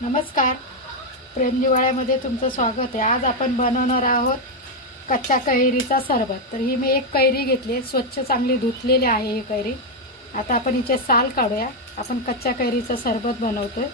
नमस्कार, प्रेमजिव्हाळ्यामध्ये तुमचं स्वागत आहे। आज आपण बनवणार आहोत कच्च्या कैरीचा सरबत। तर ही मी एक कैरी घेतली, स्वच्छ चांगली धुतलेली आहे ही कैरी। आता आपण हिचे साल काढूया। आपण कच्च्या कैरीचा सरबत बनवतोय।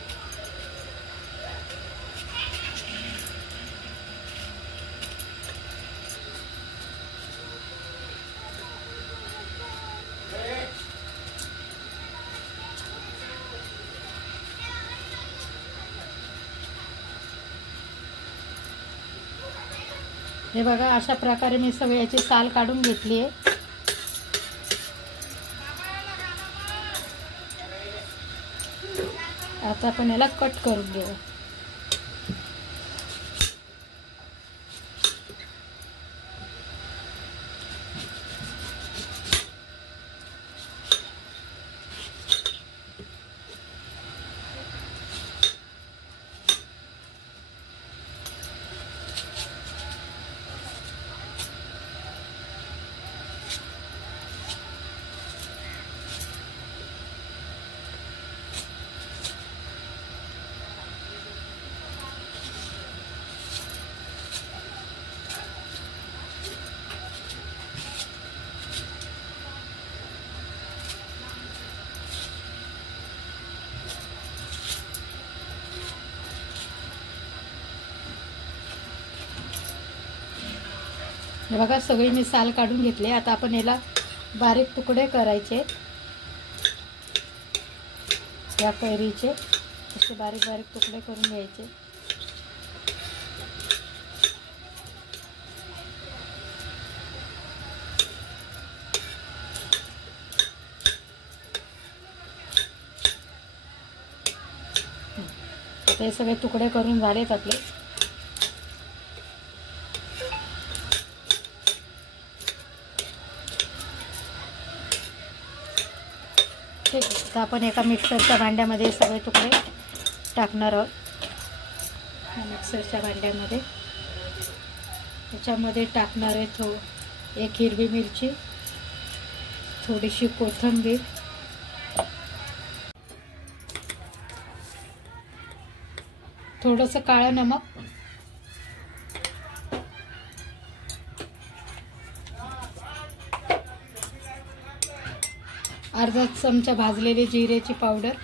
हे बघा, अशा प्रकारे मी सगळी याची साल काढून घेतली आहे। आता आपण याला कट करून घेऊ। हे बघा, सगळी मी साल काढून घेतली। आता आपण याला बारीक तुकडे करायचे। या कैरीचे असे बारीक बारीक तुकडे करून घ्यायचे। आता हे सगळे तुकडे करून झालेत आपले। ठीक आहे, आता आपण एका मिक्सरच्या भांड्यामध्ये सगळे तुकडे टाकणार आहोत। मिक्सरच्या भांड्यामध्ये त्याच्यामध्ये टाकणार आहे एक हिरवी मिरची, थोडीशी कोथिंबीर, थोडंसं काळं नमक, अर्धा चमचा भाजलेली जिरेची पावडर,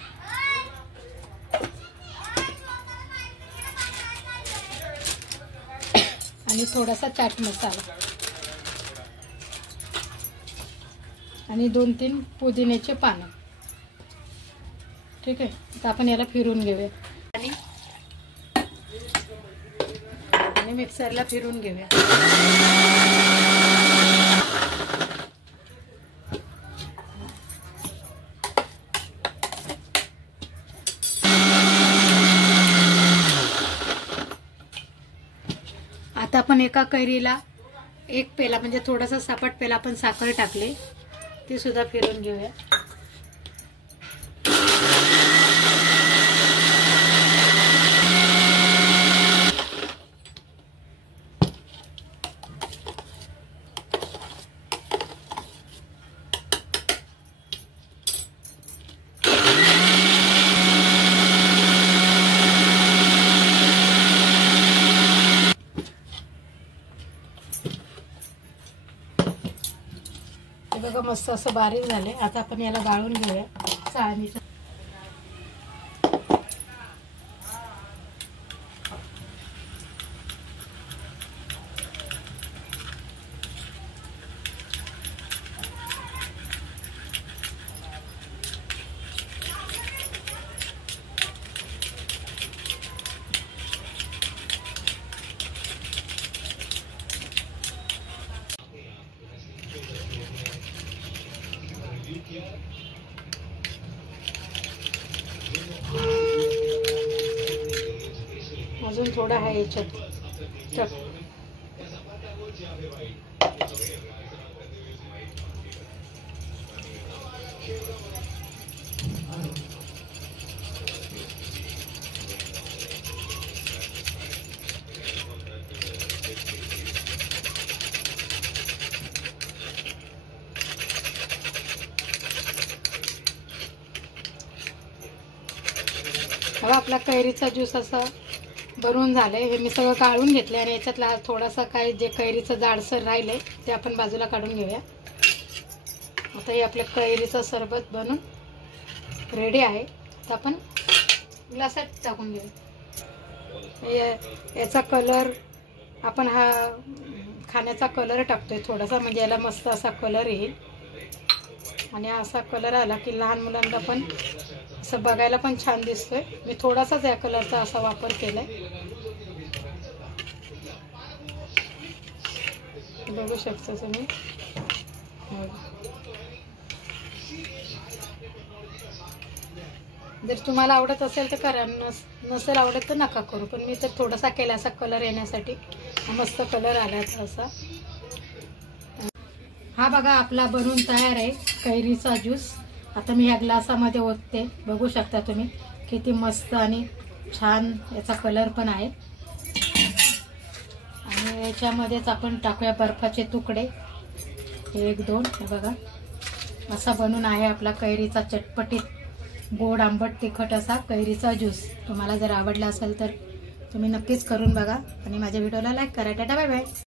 आणि थोडासा चाट मसाला, आणि 2-3 पुदिन्याचे पानं। ठीक आहे, आता आपण याला फिरून घेऊया आणि मिक्सरला फिरून घेऊया। आता आपण एका कैरीला एक पेला म्हणजे थोडासा सापट पेला आपण साखर टाकले, ती सुद्धा फिरून घेऊया। बघा, मस्त असं बारीक झाले। आता आपण याला गाळून घेऊया चाळणीच्या। अजून थोडा आहे याच्यात। बघा आपला कैरीचा ज्यूस असा बनवून झालंय. हे मी सगळं काढून घेतले आणि याच्यातला थोडासा काय जे कैरीचं जाडसर राहिलंय ते आपण बाजूला काढून घेऊया. आता हे आपलं कैरीचं सरबत बनून रेडी आहे. तर आपण ग्लासात टाकून घेऊया. याचा कलर आपण हा खाण्याचा कलर टाकतोय थोडासा, म्हणजे याला मस्त असा कलर येईल. आणि असा कलर आला की लहान मुलांना पण असं बघायला पण छान दिसतोय. मी थोडासाच या कलरचा असा वापर केलाय, बघू शकता तुम्ही. जर तुम्हाला आवडत असेल तर करा, नसेल आवडत तर नका करू. पण मी तर थोडासा केला असा कलर येण्यासाठी. मस्त कलर आला असा. हा बघा आपला बनून तयार आहे कैरीचा ज्यूस. आता मी ह्या ग्लासामध्ये ओतते. बघू शकता तुम्ही किती मस्त आणि छान याचा कलर पण आहे. आणि याच्यामध्येच आपण टाकूया बर्फाचे तुकडे 1-2. हे बघा असा बनून आहे आपला कैरीचा चटपटीत गोड आंबट तिखट असा कैरीचा ज्यूस. तुम्हाला जर आवडला असेल तर तुम्ही नक्कीच करून बघा आणि माझ्या व्हिडिओला लाईक करा. Tata bye bye.